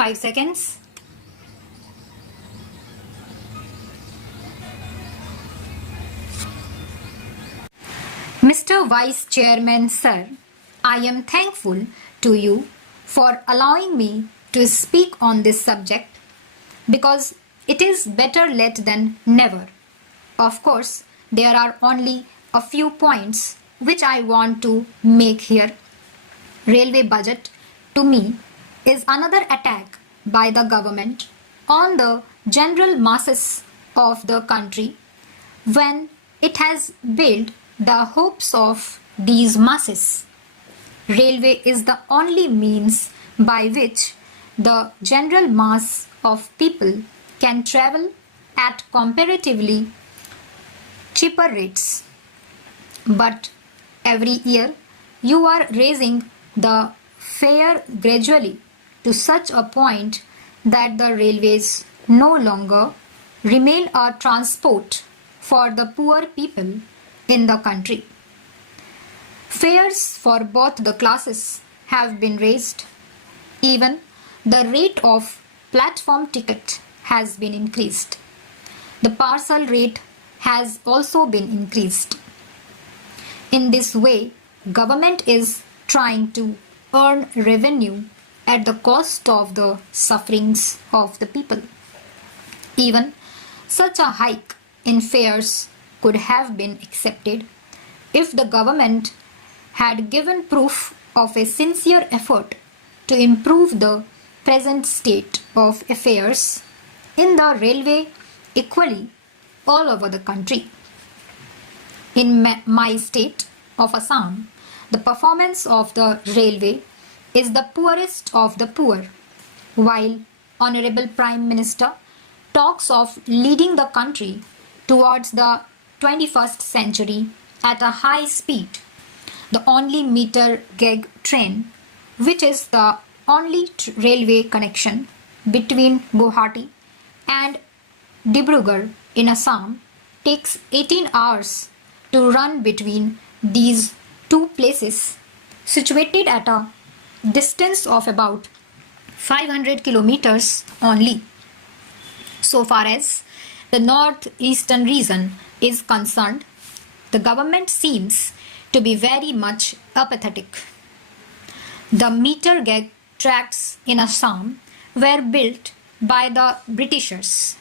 5 seconds. Mr. Vice Chairman, sir, I am thankful to you for allowing me to speak on this subject because it is better late than never. Of course, there are only a few points which I want to make here. Railway budget, to me, is another attack by the government on the general masses of the country when it has built the hopes of these masses. Railway is the only means by which the general mass of people can travel at comparatively cheaper rates. But every year you are raising the fare gradually to such a point that the railways no longer remain a transport for the poor people in the country. Fares for both the classes have been raised. Even the rate of platform ticket has been increased. The parcel rate has also been increased. In this way, government is trying to earn revenue at the cost of the sufferings of the people. Even such a hike in fares could have been accepted if the government had given proof of a sincere effort to improve the present state of affairs in the railway equally all over the country. In my state of Assam, the performance of the railway is the poorest of the poor, while Honorable Prime Minister talks of leading the country towards the 21st century at a high speed. The only meter gauge train, which is the only railway connection between Guwahati and Dibrugarh in Assam, takes 18 hours to run between these two places situated at a distance of about 500 kilometers only. So far as the northeastern region is concerned, the government seems to be very much apathetic. The meter gauge tracks in Assam were built by the Britishers,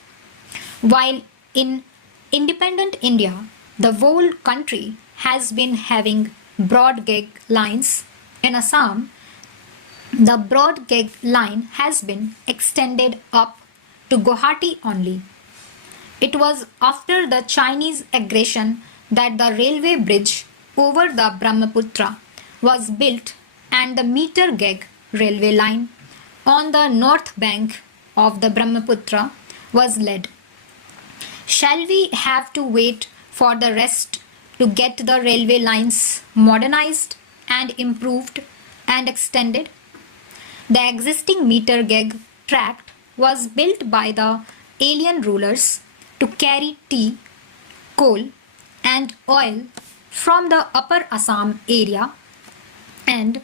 while in independent India, the whole country has been having broad gauge lines. In Assam, the broad gauge line has been extended up to Guwahati only. It was after the Chinese aggression that the railway bridge over the Brahmaputra was built and the meter gauge railway line on the north bank of the Brahmaputra was laid. Shall we have to wait for the rest to get the railway lines modernized and improved and extended? The existing meter gauge tract was built by the alien rulers to carry tea, coal and oil from the upper Assam area, and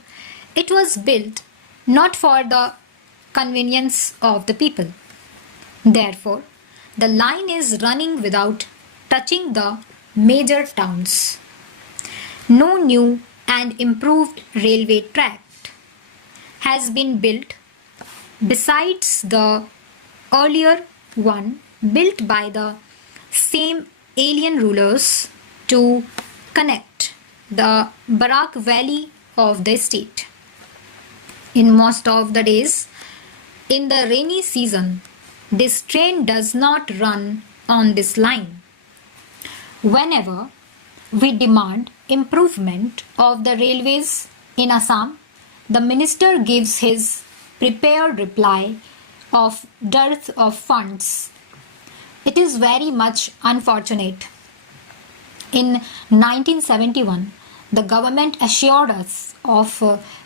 it was built not for the convenience of the people. Therefore, the line is running without touching the major towns. No new and improved railway tract has been built besides the earlier one built by the same alien rulers to connect the Barak Valley of the state. In most of the days, in the rainy season, this train does not run on this line. Whenever we demand improvement of the railways in Assam, the minister gives his prepared reply of dearth of funds. It is very much unfortunate. In 1971, the government assured us of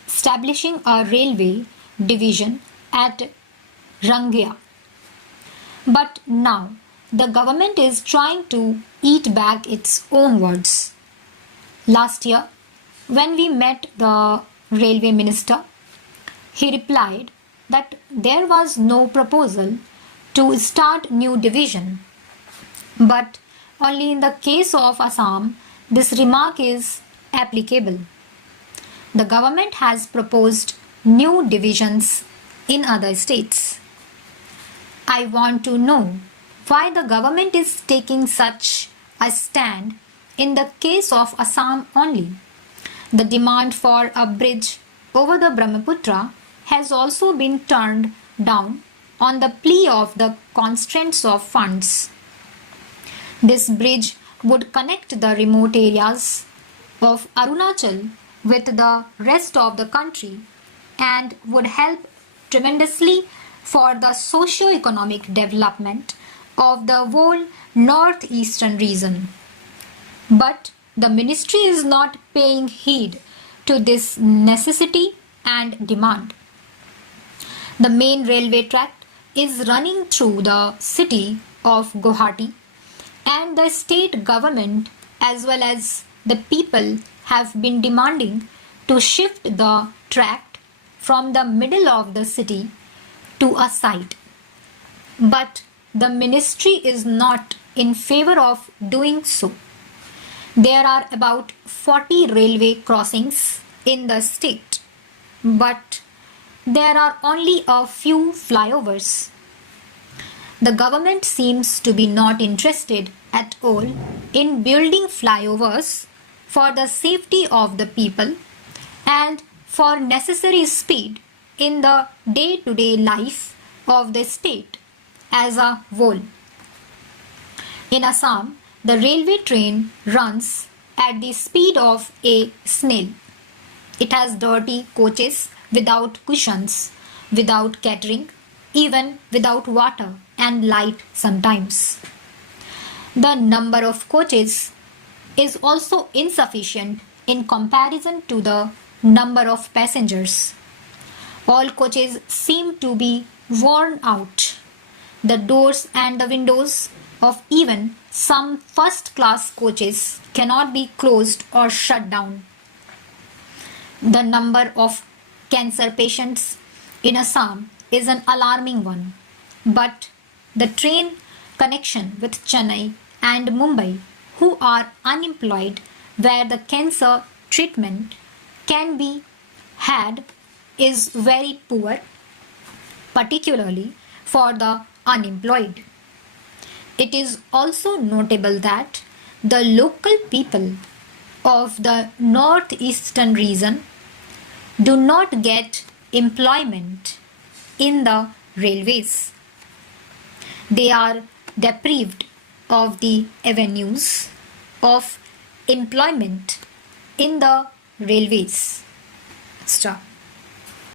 establishing a railway division at Rangia. But now the government is trying to eat back its own words. Last year, when we met the railway minister, he replied that there was no proposal to start new division. But only in the case of Assam, this remark is applicable. The government has proposed new divisions in other states. I want to know why the government is taking such a stand in the case of Assam only. The demand for a bridge over the Brahmaputra has also been turned down on the plea of the constraints of funds. This bridge would connect the remote areas of Arunachal with the rest of the country and would help tremendously for the socio-economic development of the whole northeastern region. But the ministry is not paying heed to this necessity and demand. The main railway tract is running through the city of Guwahati, and the state government as well as the people have been demanding to shift the tract from the middle of the city to a side. But the ministry is not in favor of doing so. There are about 40 railway crossings in the state, but there are only a few flyovers. The government seems to be not interested at all in building flyovers for the safety of the people and for necessary speed in the day-to-day life of the state as a whole. In Assam, the railway train runs at the speed of a snail. It has dirty coaches without cushions, without catering, even without water and light sometimes. The number of coaches is also insufficient in comparison to the number of passengers. All coaches seem to be worn out. The doors and the windows of even some first-class coaches cannot be closed or shut down. The number of cancer patients in Assam is an alarming one, but the train connection with Chennai and Mumbai, who are unemployed where the cancer treatment can be had, is very poor, particularly for the unemployed. It is also notable that the local people of the northeastern region do not get employment in the railways. They are deprived of the avenues of employment in the railways. Stop.